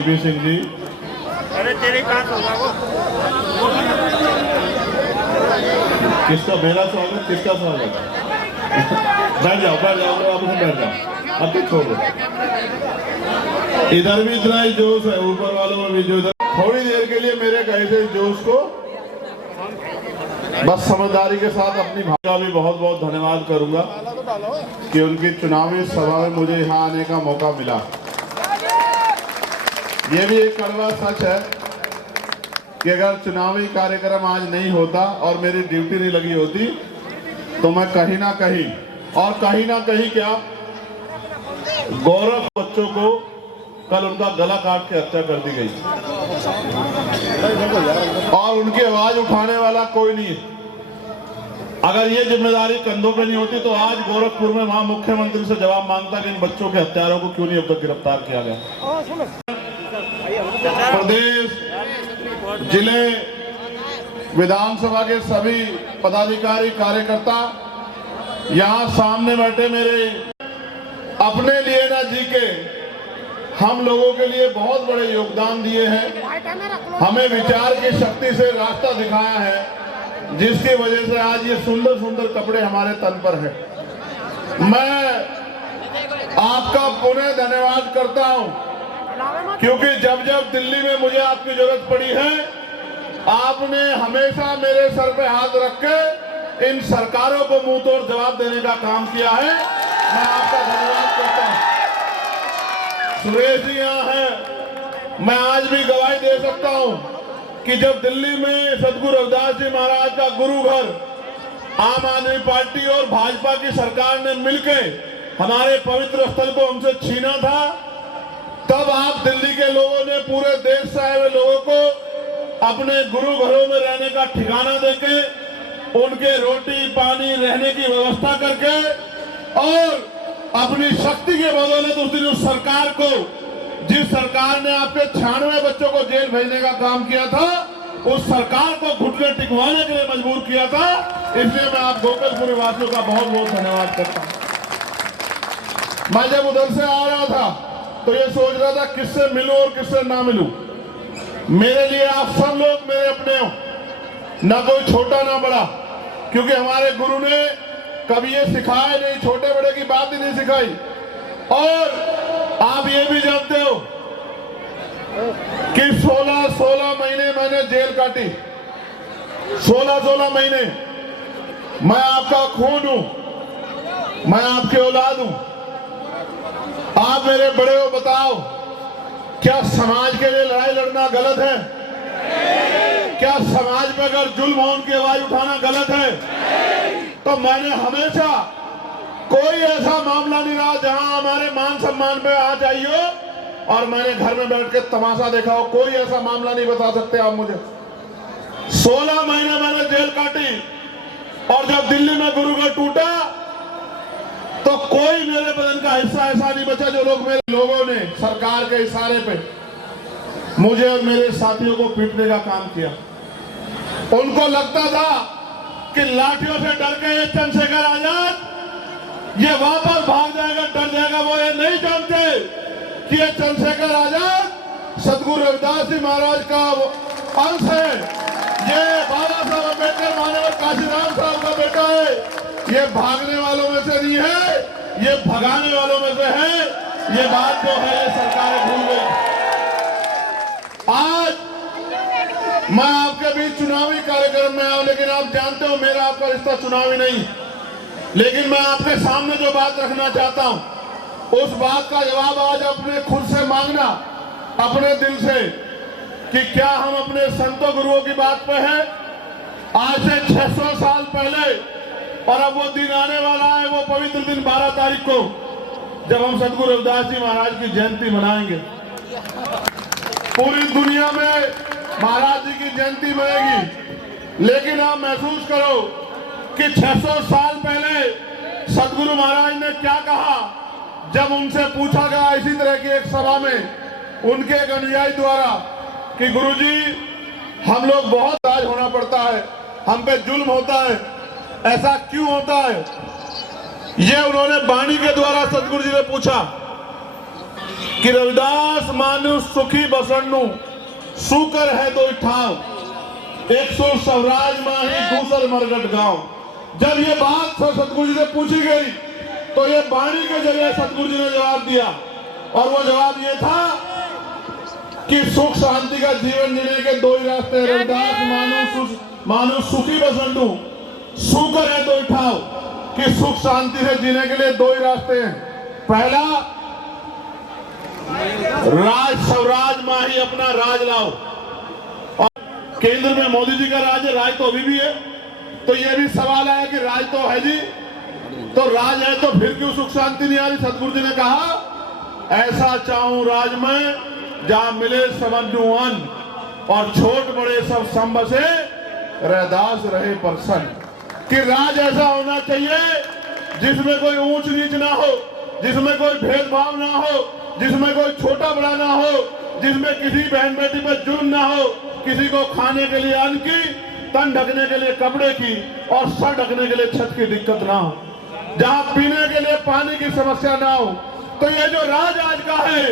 सिंह जी, अरे तेरे कहाँ होगा वो? किसका मेरा स्वागत, किसका स्वागत? बैठ जाओ आप उसे बैठ जाओ, अब तो छोड़ो। इधर भी इतना ही जोश है, ऊपर वालों में भी जो इधर थोड़ी देर के लिए मेरे कहे थे जोश को बस समझदारी के साथ अपनी भाषा का भी बहुत बहुत धन्यवाद करूंगा कि उनकी चुनावी सभा में मुझे यहाँ आने का मौका मिला। ये भी एक कड़वा सच है कि अगर चुनावी कार्यक्रम आज नहीं होता और मेरी ड्यूटी नहीं लगी होती तो मैं कहीं ना कहीं क्या गौरव बच्चों को कल उनका गला काट के हत्या कर दी गई और उनकी आवाज उठाने वाला कोई नहीं है। अगर ये जिम्मेदारी कंधों पे नहीं होती तो आज गोरखपुर में वहां मुख्यमंत्री से जवाब मांगता कि इन बच्चों के हत्यारों को क्यों नहीं अब तक गिरफ्तार किया गया। प्रदेश, जिले, विधानसभा के सभी पदाधिकारी, कार्यकर्ता यहाँ सामने बैठे मेरे अपने लिए ना जी के हम लोगों के लिए बहुत बड़े योगदान दिए हैं। हमें विचार की शक्ति से रास्ता दिखाया है जिसकी वजह से आज ये सुंदर सुंदर कपड़े हमारे तन पर हैं। मैं आपका पुनः धन्यवाद करता हूं क्योंकि जब जब दिल्ली में मुझे आपकी जरूरत पड़ी है आपने हमेशा मेरे सर पे हाथ रख के इन सरकारों को मुंह तोड़ जवाब देने का काम किया है। मैं आपका धन्यवाद करता हूं। सुरेश जी यहाँ है, मैं आज भी गवाही दे सकता हूं कि जब दिल्ली में सदगुरु रविदास जी महाराज का गुरु घर आम आदमी पार्टी और भाजपा की सरकार ने मिलकर हमारे पवित्र स्थल को हमसे छीना था, तब आप दिल्ली के लोगों ने पूरे देश से आए हुए लोगों को अपने गुरु घरों में रहने का ठिकाना देके उनके रोटी पानी रहने की व्यवस्था करके और अपनी शक्ति के बदौलत उस दिन उस सरकार को, जिस सरकार ने आपके 96 बच्चों को जेल भेजने का काम किया था, उस सरकार को घुटने टिकवाने के लिए मजबूर किया था। इसलिए मैं आप गोपालपुर वासियों का बहुत बहुत धन्यवाद करता हूं। मैं जब उधर से आ रहा था तो ये सोच रहा था किससे मिलूं और किससे ना मिलूं। मेरे लिए आप सब लोग मेरे अपने हो, ना कोई छोटा ना बड़ा, क्योंकि हमारे गुरु ने कभी ये सिखाया नहीं, छोटे बड़े की बात ही नहीं सिखाई। और आप ये भी जानते हो कि 16 महीने मैंने जेल काटी, 16 महीने। मैं आपका खून हूं, मैं आपकी औलाद हूं। आप मेरे बड़े हो, बताओ क्या समाज के लिए लड़ाई लड़ना गलत है? क्या समाज में अगर जुल्म हो उनकी आवाज उठाना गलत है? तो मैंने हमेशा कोई ऐसा मामला नहीं रहा जहां हमारे मान सम्मान पे आ जाइए और मैंने घर में बैठ के तमाशा देखा हो। कोई ऐसा मामला नहीं बता सकते आप मुझे। 16 महीने मैंने जेल काटी और जब दिल्ली में गुरुघर टूटा तो कोई मेरे बदन का हिस्सा ऐसा नहीं बचा जो लोगों ने सरकार के इशारे पे मुझे और मेरे साथियों को पीटने का काम किया। उनको लगता था कि लाठियों से डर के ये चंद्रशेखर आजाद ये वापस भाग जाएगा, डर जाएगा। वो ये नहीं जानते कि ये चंद्रशेखर आजाद सदगुरु रविदास जी महाराज का अंश है। ये बाबा साहब अम्बेडकर मानव काशीराम साहब का बेटा है। ये भागने वालों में से नहीं है, ये भगाने वालों में से है। ये बात जो है सरकारें भूल गई। आज मैं आपके बीच चुनावी कार्यक्रम में आऊं, लेकिन आप जानते हो मेरा आपका रिश्ता चुनावी नहीं। लेकिन मैं आपके सामने जो बात रखना चाहता हूं उस बात का जवाब आज अपने खुद से मांगना, अपने दिल से, कि क्या हम अपने संतों गुरुओं की बात पे हैं। आज से 600 साल पहले, और अब वो दिन आने वाला है, वो पवित्र दिन 12 तारीख को, जब हम सदगुरु रविदास जी महाराज की जयंती मनाएंगे। पूरी दुनिया में महाराज जी की जयंती मनेगी, लेकिन आप महसूस करो कि 600 साल पहले सदगुरु महाराज ने क्या कहा जब उनसे पूछा गया इसी तरह की एक सभा में उनके एक अनुयायी द्वारा कि गुरुजी हम लोग बहुत राज होना पड़ता है, हम पे जुल्म होता है, ऐसा क्यों होता है? ये उन्होंने वाणी के द्वारा सदगुरु जी ने पूछा। कि रविदास मानुष सुखी बसन्नु सुकर है दो ठाव एक सौ स्वराज माही दूसर मरगट गांव। जब ये बात सतगुरु जी से पूछी गई तो ये वाणी के जरिए सतगुरु जी ने जवाब दिया, और वो जवाब ये था कि सुख शांति का जीवन जीने के दो ही रास्ते हैं। रविदास मानुष सुखी बसन्नु सुकर है दो ठाव, कि सुख शांति से जीने के लिए दो ही रास्ते हैं। पहला, राज स्वराज माही अपना राज लाओ। और केंद्र में मोदी जी का राज है, राज तो अभी भी है। तो ये भी सवाल आया कि राज तो है जी, तो राज है तो फिर क्यों सुख शांति नहीं आ रही। सतगुरु जी ने कहा ऐसा चाहूं राज में जहां मिले समझू अन, और छोट बड़े सब सम बसे रैदास रहे प्रसन्न। कि राज ऐसा होना चाहिए जिसमें कोई ऊंच नीच ना हो, जिसमें कोई भेदभाव ना हो, जिसमें कोई छोटा बड़ा ना हो, जिसमें किसी बहन बेटी पर जुर्म ना हो, किसी को खाने के लिए अन्न की, तन ढकने के लिए कपड़े की और सर ढकने के लिए छत की दिक्कत ना हो, जहां पीने के लिए पानी की समस्या ना हो। तो ये जो राज आज का है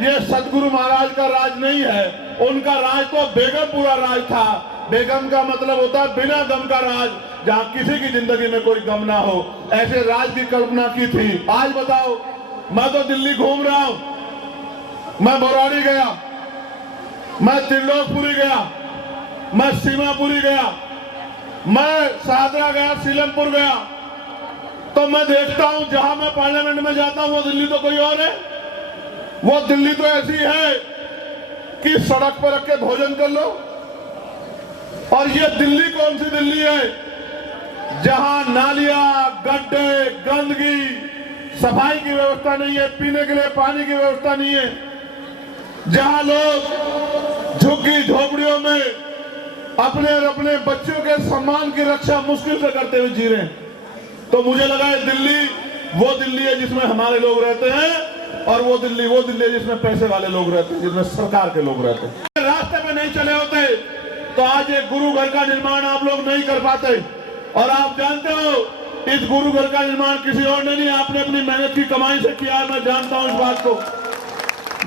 ये सदगुरु महाराज का राज नहीं है। उनका राज तो बेगमपुरा राज था। बेगम का मतलब होता है बिना गम का राज, जहां किसी की जिंदगी में कोई गम ना हो। ऐसे राज की कल्पना की थी। आज बताओ, मैं तो दिल्ली घूम रहा हूं, मैं बरौनी गया, मैं त्रिलोकपुरी गया, मैं सीमापुरी गया, मैं सादरा गया, सीलमपुर गया, तो मैं देखता हूं जहां मैं पार्लियामेंट में जाता हूं वो दिल्ली तो कोई और है। वो दिल्ली तो ऐसी है कि सड़क पर रख के भोजन कर लो। और ये दिल्ली कौन सी दिल्ली है जहां नालियां, गड्ढे, गंदगी, सफाई की व्यवस्था नहीं है, पीने के लिए पानी की व्यवस्था नहीं है, जहां लोग झुग्गी झोपड़ियों में अपने और अपने बच्चों के सम्मान की रक्षा मुश्किल से करते हुए जी रहे हैं। तो मुझे लगा है दिल्ली वो दिल्ली है जिसमें हमारे लोग रहते हैं, और वो दिल्ली है जिसमें पैसे वाले लोग रहते हैं, जिसमें सरकार के लोग रहते हैं। रास्ते में नहीं चले होते तो आज एक गुरु घर का निर्माण आप लोग नहीं कर पाते। और आप जानते हो इस गुरु घर का निर्माण किसी और ने नहीं, आपने अपनी मेहनत की कमाई से किया है। मैं जानता हूं इस बात को,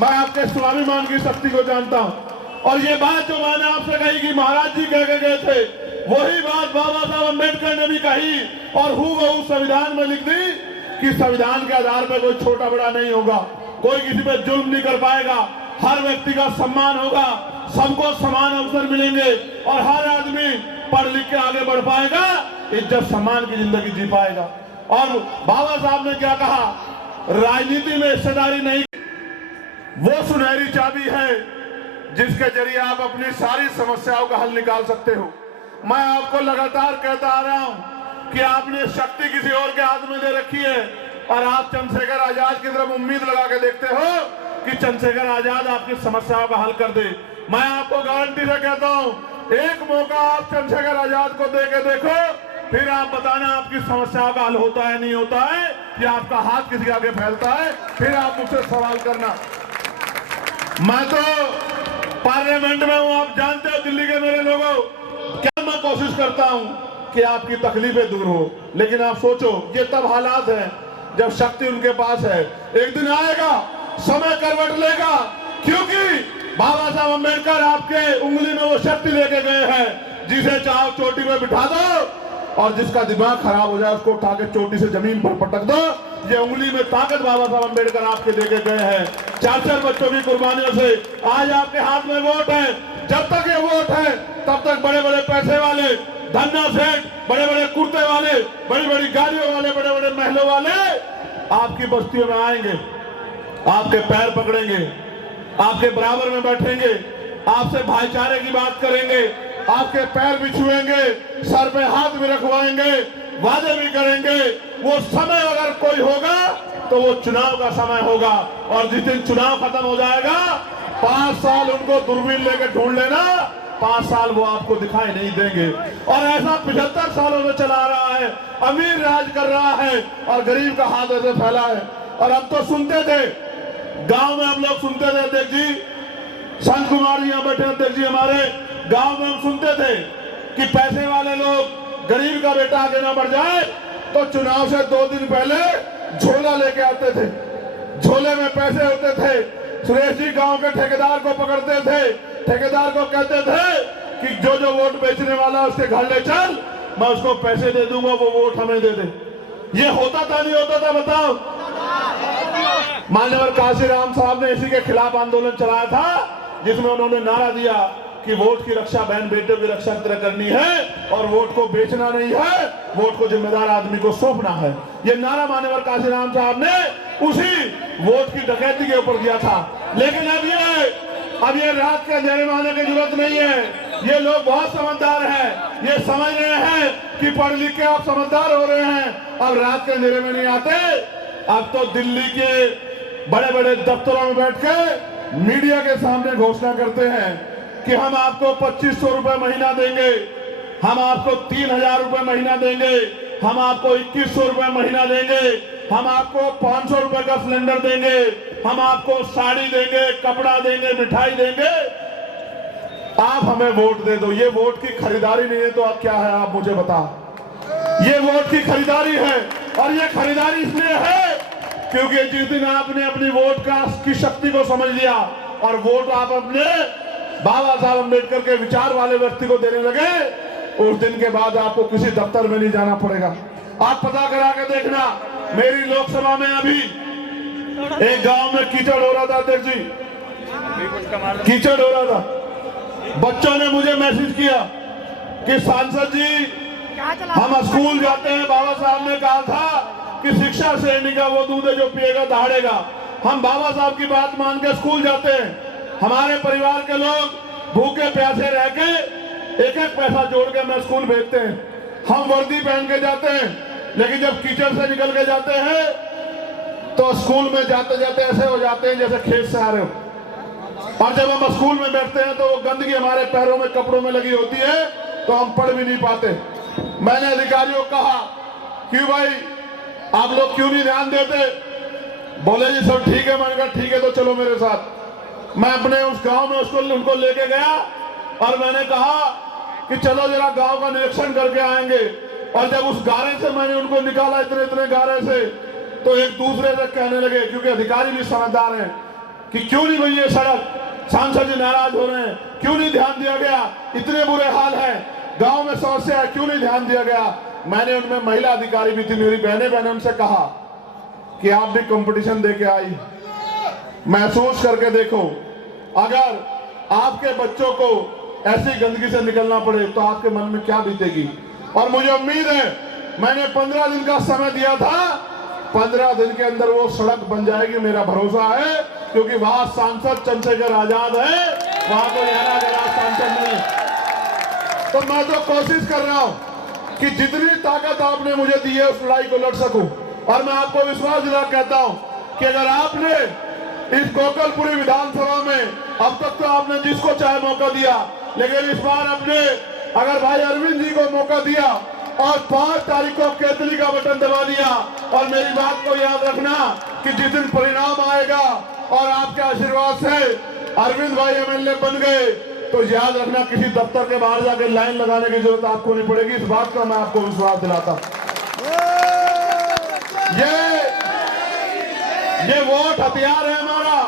मैं आपके स्वाभिमान की शक्ति को जानता हूं। और ये बात जो मैंने आपसे कही कि महाराज जी कह के गए थे, वही बात बाबा साहब अम्बेडकर ने भी कही और हूबहू संविधान में लिख दी कि संविधान के आधार पर कोई छोटा बड़ा नहीं होगा, कोई किसी पे जुल्म नहीं कर पाएगा, हर व्यक्ति का सम्मान होगा, सबको समान अवसर मिलेंगे और हर आदमी पढ़ लिख के आगे बढ़ पाएगा, इज्जत सम्मान की जिंदगी जी पाएगा। और बाबा साहब ने क्या कहा, राजनीति में हिस्सेदारी नहीं, वो सुनहरी चाबी है जिसके जरिए आप अपनी सारी समस्याओं का हल निकाल सकते हो। मैं आपको लगातार कहता आ रहा हूं कि आपने शक्ति किसी और के हाथ में दे रखी है और आप चंद्रशेखर आजाद की तरफ उम्मीद लगा के देखते हो कि चंद्रशेखर आजाद आपकी समस्याओं का हल कर दे। मैं आपको गारंटी से कहता हूं, एक मौका आप चंद्रशेखर आजाद को दे के देखो, फिर आप बताना आपकी समस्याओं का हल होता है नहीं होता है, या आपका हाथ किसी आगे फैलता है, फिर आप मुझसे सवाल करना। मैं तो पार्लियामेंट में हूं, आप जानते हो दिल्ली के मेरे लोगों, क्या मैं कोशिश करता हूं कि आपकी तकलीफें दूर हो। लेकिन आप सोचो, ये तब हालात हैं जब शक्ति उनके पास है। एक दिन आएगा, समय करवट लेगा, क्योंकि बाबा साहब अम्बेडकर आपके उंगली में वो शक्ति लेके गए हैं, जिसे चाहो चोटी में बिठा दो और जिसका दिमाग खराब हो जाए उसको उठा के चोटी से जमीन पर पटक दो। ये उंगली में ताकत बाबा साहब अम्बेडकर आपके देके गए हैं। 4-4 बच्चों की कुर्बानियों से आज आपके हाथ में वोट है। जब तक ये वोट है तब तक बड़े बड़े पैसे वाले, धन्ना सेठ, बड़े बड़े कुर्ते वाले, बड़ी बड़ी गाड़ियों वाले, बड़े बड़े महलों वाले आपकी बस्तियों में आएंगे, आपके पैर पकड़ेंगे, आपके बराबर में बैठेंगे, आपसे भाईचारे की बात करेंगे, आपके पैर भी छुएंगे, सर पे हाथ भी रखवाएंगे, वादे भी करेंगे। वो समय अगर कोई होगा तो वो चुनाव का समय होगा, और जिस दिन चुनाव खत्म हो जाएगा 5 साल उनको दूरबीन लेके ढूंढ लेना, 5 साल वो आपको दिखाई नहीं देंगे। और ऐसा 75 सालों से चला रहा है, अमीर राज कर रहा है और गरीब का हाथ ऐसे फैला है। और अब तो सुनते थे, गांव में हम लोग सुनते थे, अध्यक्ष जी, संत कुमार जी यहाँ बैठे अध्यक्ष जी, हमारे गांव में हम सुनते थे कि पैसे वाले लोग, गरीब का बेटा आगे ना बढ़ जाए तो चुनाव से 2 दिन पहले झोला लेके आते थे, झोले में पैसे होते थे, सुरेश जी गांव के ठेकेदार को पकड़ते थे, ठेकेदार को कहते थे कि जो जो वोट बेचने वाला है उसके घर ले चल, मैं उसको पैसे दे दूंगा, वो वोट हमें दे दे। ये होता था नहीं होता था बताओ? मान्यवर काशीराम साहब ने इसी के खिलाफ आंदोलन चलाया था, जिसमें उन्होंने नारा दिया कि वोट की रक्षा बहन बेटों की रक्षा की तरह करनी है और वोट को बेचना नहीं है, वोट को जिम्मेदार आदमी को सौंपना है। ये नारा मान्यवर काशीराम साहब ने उसी वोट की डकैती के ऊपर दिया था। लेकिन अब ये रात के अंधेरे में आने की जरूरत नहीं है। ये लोग बहुत समझदार हैं, ये समझ रहे हैं कि पढ़ लिख के आप समझदार हो रहे हैं, अब रात के अंधेरे में नहीं आते। अब तो दिल्ली के बड़े बड़े दफ्तरों में बैठ के मीडिया के सामने घोषणा करते हैं कि हम आपको 2500 रुपए महीना देंगे, हम आपको 3000 रुपए महीना देंगे, हम आपको 2100 रुपए महीना देंगे, हम आपको 500 रुपए का सिलेंडर देंगे, हम आपको साड़ी देंगे, कपड़ा देंगे, मिठाई देंगे, आप हमें वोट दे दो। ये वोट की खरीदारी नहीं है तो अब क्या है, आप मुझे बताओ। ये वोट की खरीदारी है, और ये खरीदारी इसलिए है क्योंकि जिस दिन आपने अपनी वोट की शक्ति को समझ लिया और वोट आप अपने बाबा साहब अम्बेडकर के विचार वाले व्यक्ति को देने लगे, उस दिन के बाद आपको किसी दफ्तर में नहीं जाना पड़ेगा। आप पता करा के देखना, मेरी लोकसभा में अभी एक गांव में कीचड़ हो रहा था, अध्यक्ष जी, कीचड़ हो रहा था। बच्चों ने मुझे मैसेज किया कि सांसद जी हम स्कूल जाते हैं, बाबा साहब ने कहा था कि शिक्षा श्रेणी का वो दूध है जो पिएगा दहाड़ेगा। हम बाबा साहब की बात मान के स्कूल जाते हैं, हमारे परिवार के लोग भूखे प्यासे रह के एक एक पैसा जोड़ के मैं स्कूल भेजते हैं। हम वर्दी पहन के जाते हैं, लेकिन जब कीचड़ से निकल के जाते हैं तो स्कूल में जाते जाते ऐसे हो जाते हैं जैसे खेत से आ रहे हो। और जब हम स्कूल में बैठते हैं तो वो गंदगी हमारे पैरों में, कपड़ों में लगी होती है, तो हम पढ़ भी नहीं पाते। मैंने अधिकारियों को कहा क्यों भाई आप लोग क्यों नहीं ध्यान देते? बोले जी सब ठीक है। मैंने कहा ठीक है तो चलो मेरे साथ। मैं अपने उस गांव में उनको लेके गया और मैंने कहा कि चलो जरा गांव का निरीक्षण करके आएंगे। और जब उस गारे से मैंने उनको निकाला, इतने इतने गारे से, तो एक दूसरे से कहने लगे, क्योंकि अधिकारी भी समझदार हैं, कि क्यों नहीं बनी ये सड़क, सांसद जी नाराज हो रहे हैं, क्यों नहीं ध्यान दिया गया, इतने बुरे हाल है, गांव में समस्या है, क्यों नहीं ध्यान दिया गया। मैंने उनमें महिला अधिकारी भी थी, मेरी बहनें उनसे कहा कि आप भी कंपटीशन दे के आई, महसूस करके देखो, अगर आपके बच्चों को ऐसी गंदगी से निकलना पड़े तो आपके मन में क्या बीतेगी। और मुझे उम्मीद है, मैंने 15 दिन का समय दिया था, 15 दिन के अंदर वो सड़क बन जाएगी, मेरा भरोसा है, क्योंकि वहां सांसद चंद्रशेखर आजाद है, वहां कोई गया सांसद नहीं। तो मैं तो कोशिश कर रहा हूं कि जितनी ताकत आपने मुझे दी है उस लड़ाई को लड़ सकूं। और मैं आपको विश्वास दिला कहता हूं कि अगर आपने इस गोकलपुरी विधानसभा में अब तक तो आपने जिसको चाहे मौका दिया, लेकिन इस बार आपने अगर भाई अरविंद जी को मौका दिया और 5 तारीख को केतली का बटन दबा दिया, और मेरी बात को याद रखना कि जिस दिन परिणाम आएगा और आपके आशीर्वाद से अरविंद भाई एमएलए बन गए, तो याद रखना किसी दफ्तर के बाहर जाकर लाइन लगाने की जरूरत आपको नहीं पड़ेगी। इस बात का मैं आपको विश्वास दिलाता हूं। ये वोट हथियार है हमारा,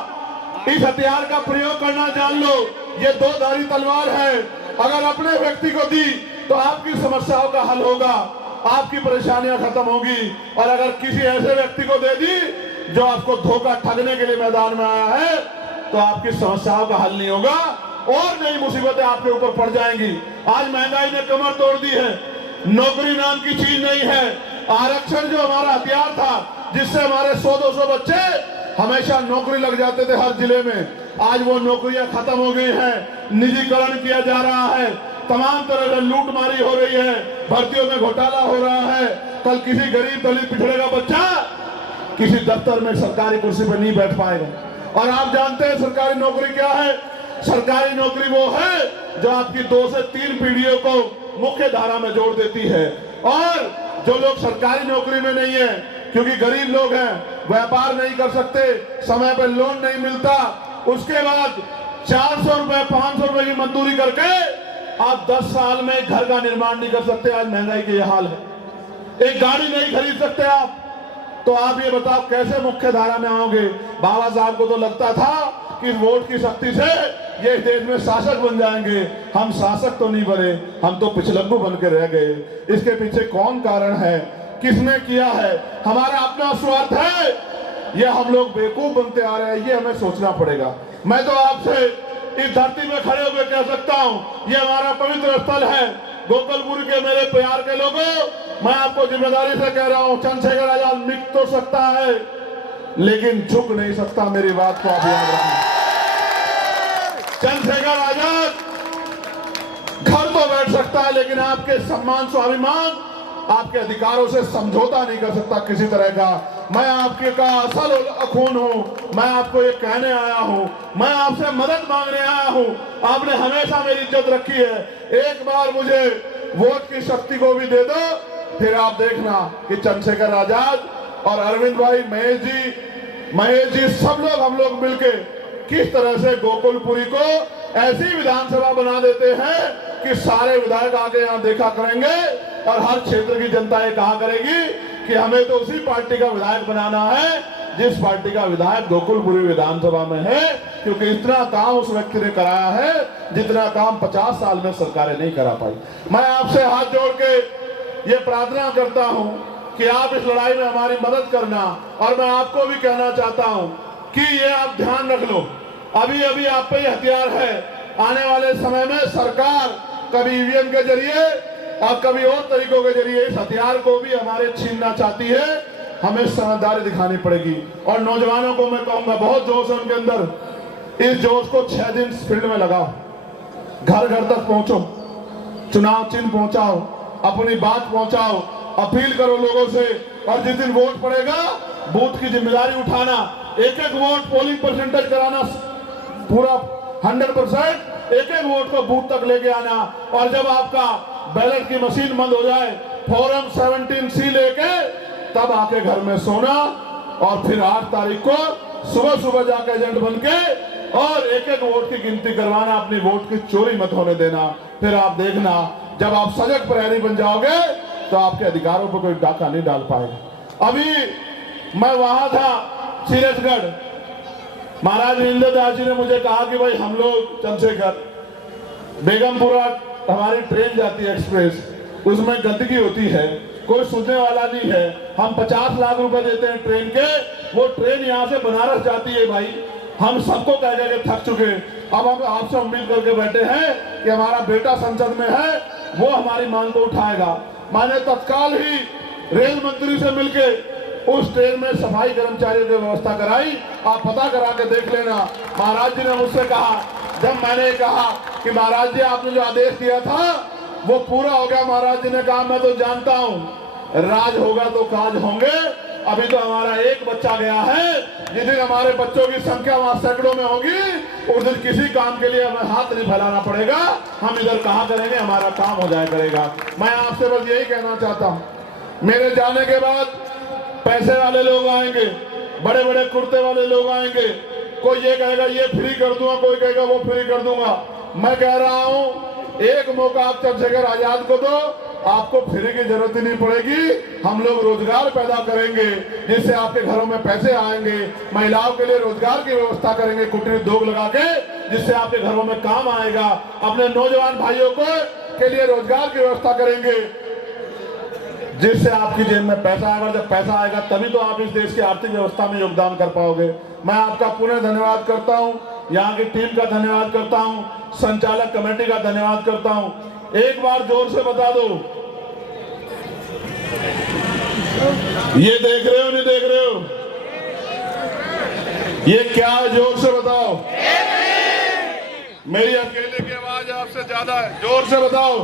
इस हथियार का प्रयोग करना जान लो। ये 2 धारी तलवार है, अगर अपने व्यक्ति को दी तो आपकी समस्याओं का हल होगा, आपकी परेशानियां खत्म होगी। और अगर किसी ऐसे व्यक्ति को दे दी जो आपको धोखा ठगने के लिए मैदान में आया है, तो आपकी समस्याओं का हल नहीं होगा और नई मुसीबतें आपके ऊपर पड़ जाएंगी। आज महंगाई ने कमर तोड़ दी है, नौकरी नाम की चीज नहीं है। आरक्षण जो हमारा हथियार था, जिससे हमारे 100-200 बच्चे हमेशा नौकरी लग जाते थे हर जिले में, आज वो नौकरियां खत्म हो गई हैं, निजीकरण किया जा रहा है, तमाम तरह से लूटमारी हो रही है, भर्तियों में घोटाला हो रहा है। कल किसी गरीब दलित पिछड़े का बच्चा किसी दफ्तर में सरकारी कुर्सी पर नहीं बैठ पाएगा। और आप जानते हैं सरकारी नौकरी क्या है? सरकारी नौकरी वो है जो आपकी 2 से 3 पीढ़ियों को मुख्य धारा में जोड़ देती है। और जो लोग सरकारी नौकरी में नहीं है, क्योंकि गरीब लोग हैं, व्यापार नहीं कर सकते, समय पर लोन नहीं मिलता, उसके बाद 400 रुपए 500 रुपए की मजदूरी करके आप 10 साल में घर का निर्माण नहीं कर सकते। आज महंगाई के ये हाल है, एक गाड़ी नहीं खरीद सकते आप। तो आप ये बताओ कैसे मुख्य धारा में आओगे? बाबा साहब को तो लगता था कि वोट की शक्ति से ये देश में शासक बन जाएंगे। हम शासक तो नहीं बने, हम तो पिछलग्गू बन के रह गए। इसके पीछे कौन कारण है, किसने किया है? हमारा अपना स्वार्थ है या हम लोग बेवकूफ बनते आ रहे हैं? ये हमें सोचना पड़ेगा। मैं तो आपसे इस धरती में खड़े होकर कह सकता हूं, ये हमारा पवित्र स्थल है। गोकुलपुर के मेरे प्यार के लोगों, मैं आपको जिम्मेदारी से कह रहा हूं, चंद्रशेखर आजाद मिट तो सकता है लेकिन झुक नहीं सकता। मेरी बात को आप याद रखना। चंद्रशेखर आजाद घर तो बैठ सकता है लेकिन आपके सम्मान, स्वाभिमान, आपके अधिकारों से समझौता नहीं कर सकता किसी तरह का। मैं आपके का असल खून हूं, मैं आपको ये कहने आया हूं, मैं आपसे मदद मांगने आया हूं। आपने हमेशा मेरी इज्जत रखी है, एक बार मुझे वोट की शक्ति को भी दे दो, फिर आप देखना कि चंद्रशेखर आजाद और अरविंद भाई, महेश जी सब लोग, हम लोग मिलके किस तरह से गोकुलपुरी को ऐसी विधानसभा बना देते हैं कि सारे विधायक आके यहाँ देखा करेंगे और हर क्षेत्र की जनता ये कहा करेगी कि हमें तो उसी पार्टी का विधायक बनाना है जिस पार्टी का विधायक गोकुलपुरी विधानसभा में है, क्योंकि इतना काम उस व्यक्ति ने कराया है जितना काम 50 साल में सरकारें नहीं करा पाई। मैं आपसे हाथ जोड़ के ये प्रार्थना करता हूं कि आप इस लड़ाई में हमारी मदद करना। और मैं आपको भी कहना चाहता हूं कि ये आप ध्यान रख लो, अभी अभी आप पे हथियार है। आने वाले समय में सरकार कभी ईवीएम के जरिए और कभी और तरीकों के जरिए इस हथियार को भी हमारे छीनना चाहती है। हमें समझदारी दिखानी पड़ेगी। और नौजवानों को मैं कहूंगा, बहुत जोश है उनके अंदर, इस जोश को 6 दिन फील्ड में लगाओ, घर घर तक पहुंचो, चुनाव चिन्ह पहुंचाओ, अपनी बात पहुंचाओ, अपील करो लोगों से। और जिस दिन वोट पड़ेगा, बूथ की जिम्मेदारी उठाना, एक एक वोट पोलिंग परसेंटेज कराना, पूरा 100%, एक एक वोट को बूथ तक लेके आना। और जब आपका बैलेट की मशीन बंद हो जाए, फॉर्म 17C लेके तब आके घर में सोना और फिर 8 तारीख को सुबह सुबह जाके एजेंट बन के और एक एक वोट की गिनती करवाना। अपनी वोट की चोरी मत होने देना। फिर आप देखना, जब आप सजग प्रहरी बन जाओगे तो आपके अधिकारों पर कोई डाका नहीं डाल पाएगा। अभी मैं वहां था सीरजगढ़, महाराज इंद्रदास जी ने मुझे कहा कि भाई हम लोग चंद्रशेखर, बेगमपुरा हमारी ट्रेन जाती है एक्सप्रेस, उसमें गंदगी होती है, कोई सुनने वाला नहीं है। हम 50 लाख रुपए देते हैं ट्रेन के, वो ट्रेन यहाँ से बनारस जाती है भाई। हम सबको कह के थक चुके। अब हम आपसे उम्मीद करके बैठे हैं कि हमारा बेटा संसद में है, वो हमारी मांग को उठाएगा। मैंने तत्काल ही रेल मंत्री से मिलके उस ट्रेन में सफाई कर्मचारियों की व्यवस्था कराई। आप पता करा के देख लेना। महाराज जी ने मुझसे कहा, जब मैंने कहा कि महाराज जी आपने जो आदेश दिया था वो पूरा हो गया, महाराज जी ने कहा मैं तो जानता हूं, राज होगा तो काज होंगे। अभी तो हमारा एक बच्चा गया है, जिस दिन हमारे बच्चों की संख्या वहां सैकड़ों में होगी, उस दिन किसी काम के लिए हमें हाथ नहीं फैलाना पड़ेगा। हम इधर कहा करेंगे, हमारा काम हो जाया करेगा। मैं आपसे बस यही कहना चाहता हूँ, मेरे जाने के बाद पैसे वाले लोग आएंगे, बड़े बड़े कुर्ते वाले लोग आएंगे, कोई ये कहेगा ये फ्री कर दूंगा, कोई कहेगा वो फ्री कर दूंगा। मैं कह रहा हूं, एक मौका आप चंद्रशेखर आजाद को दो, आपको फ्री की जरूरत ही नहीं पड़ेगी। हम लोग रोजगार पैदा करेंगे जिससे आपके घरों में पैसे आएंगे। महिलाओं के लिए रोजगार की व्यवस्था करेंगे, कुटीर उद्योग लगा के, जिससे आपके घरों में काम आएगा। अपने नौजवान भाइयों को के लिए रोजगार की व्यवस्था करेंगे जिससे आपकी जेब में पैसा आएगा। जब पैसा आएगा तभी तो आप इस देश की आर्थिक व्यवस्था में योगदान कर पाओगे। मैं आपका पुनः धन्यवाद करता हूं, यहाँ की टीम का धन्यवाद करता हूं, संचालक कमेटी का धन्यवाद करता हूं। एक बार जोर से बता दो, ये देख रहे हो नहीं देख रहे हो? ये क्या है, जोर से बताओ। मेरी अकेले की आवाज आपसे ज्यादा है, जोर से बताओ।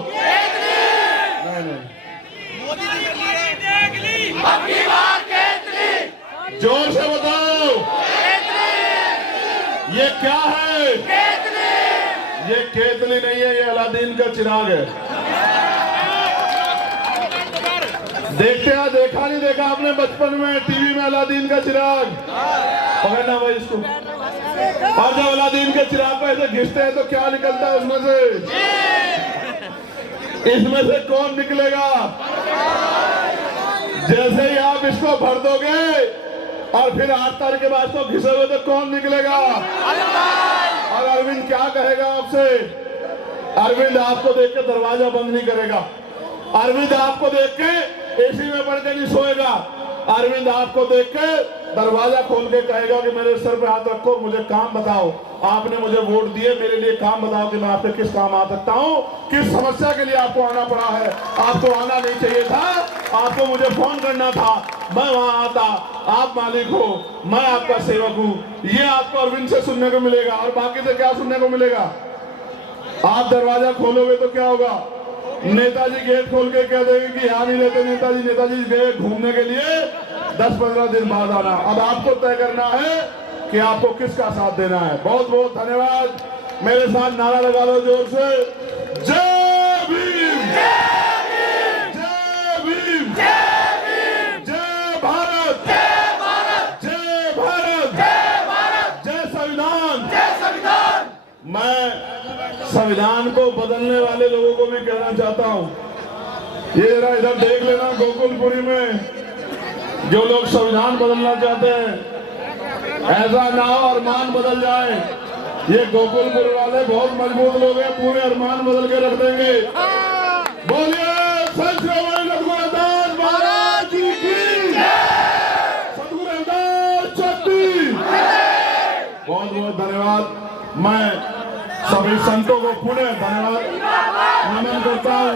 नहीं, जोर से बताओ। ये क्या है? ये केतली नहीं है, ये अलादीन का चिराग है। देखते हैं, देखा नहीं देखा आपने बचपन में टीवी में अलादीन का चिराग? पकड़ना भाई इसको। और जब अलादीन के चिराग को ऐसे घिसते हैं तो क्या निकलता है उसमें से? इसमें से कौन निकलेगा? जैसे ही आप इसको भर दोगे और फिर 8 तारीख के बाद तो घिसे हुए तो कौन निकलेगा? और अरविंद क्या कहेगा आपसे? अरविंद आपको देख के दरवाजा बंद नहीं करेगा। अरविंद आपको देख के एसी में पड़ के नहीं सोएगा। अरविंद आपको देख के दरवाजा खोल के कहेगा कि मेरे सर पे हाथ रखो, मुझे काम बताओ, आपने मुझे वोट दिए, मेरे लिए काम बताओ कि मैं आपके किस काम आ सकता हूँ, किस समस्या के लिए आपको आना पड़ा है। आपको आना नहीं चाहिए था, आपको मुझे फोन करना था, मैं वहां आता। आप मालिक हो, मैं आपका सेवक हूँ। ये आपको अरविंद से सुनने को मिलेगा। और बाकी से क्या सुनने को मिलेगा? आप दरवाजा खोलोगे तो क्या होगा? नेताजी गेट खोल के कह देंगे कि यहाँ नहीं रहते नेताजी, नेताजी गए घूमने के लिए, 10-15 दिन बाद आना। अब आपको तय करना है कि आपको किसका साथ देना है। बहुत बहुत धन्यवाद। मेरे साथ नारा लगा दो जोर से, जय भीम, जय भीम, जय भारत, जय भारत, जय संविधान। मैं संविधान को बदलने वाले लोगों को भी कहना चाहता हूं, ये जरा इधर देख लेना, गोकुलपुरी में जो लोग संविधान बदलना चाहते हैं, ऐसा ना हो अरमान बदल जाए। ये गोकुलपुर वाले बहुत मजबूत लोग हैं, पूरे अरमान बदल के रख देंगे। बोलिए सत श्री सद्गुरु रविदास महाराज जी की, सद्गुरु रविदास शक्ति। बहुत बहुत धन्यवाद। मैं सभी संतों को पुनः धन्यवाद नमन करता हूँ।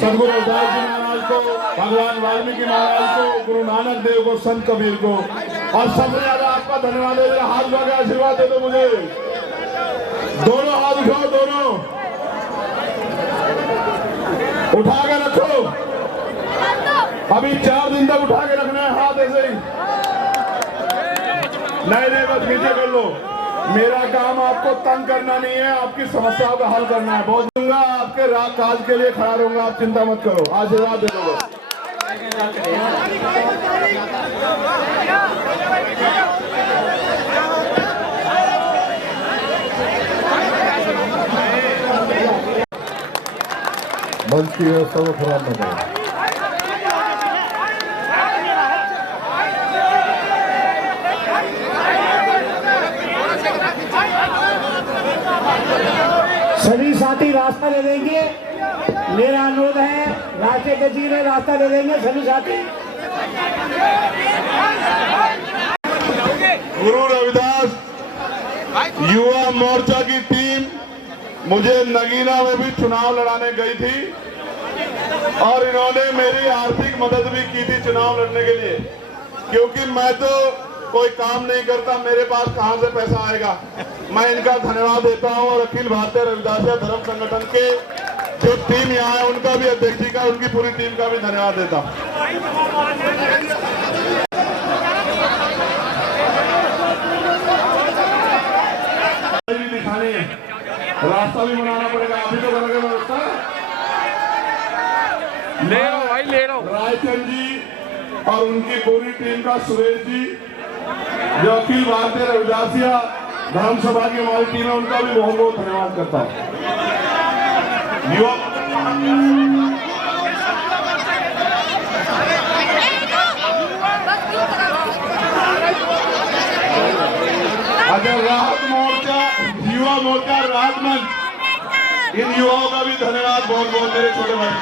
सद्गुरु रविदास जी महाराज को, भगवान वाल्मीकि महाराज को, गुरु नानक देव को, संत कबीर को, और सबसे ज्यादा आपका धन्यवाद है। मेरा हाथ उठा के आशीर्वाद दे दो मुझे। दोनों हाथ उठाओ, दोनों उठा के रखो। अभी 4 दिन तक उठा के रखना है हाथ, ऐसे ही नहीं बस नीचे कर लो। मेरा काम आपको तंग करना नहीं है, आपकी समस्याओं का हल करना है। बहुत दूंगा, आपके काज के लिए खड़ा रहूंगा, आप चिंता मत करो। आशीर्वाद दे दो। मंच की व्यवस्था को खराब न करें। सभी साथी रास्ता ले लेंगे, मेरा अनुरोध है। रास्ते के जी में रास्ता ले लेंगे सभी साथी। गुरु रविदास युवा मोर्चा की टीम मुझे नगीना में भी चुनाव लड़ाने गई थी और इन्होंने मेरी आर्थिक मदद भी की थी चुनाव लड़ने के लिए, क्योंकि मैं तो कोई काम नहीं करता, मेरे पास कहां से पैसा आएगा। मैं इनका धन्यवाद देता हूं और अखिल भारतीय रविदासिया धर्म संगठन के जो टीम यहाँ है उनका भी, अध्यक्ष जी का, उनकी पूरी टीम का भी धन्यवाद देता हूं। दिखानी है, रास्ता भी बनाना पड़ेगा। अभी तो बना के व्यवस्था ले लो भाई, ले लो। रायचंद जी और उनकी पूरी टीम का, सुरेश जी जो अखिल भारतीय रविदासिया धर्म सभा की हमारी टीम है, उनका भी बहुत बहुत धन्यवाद करता हूँ। अगर राहत मोर्चा, युवा मोर्चा, राहत मंच, इन युवाओं का भी धन्यवाद बहुत बहुत, मेरे छोटे भाई।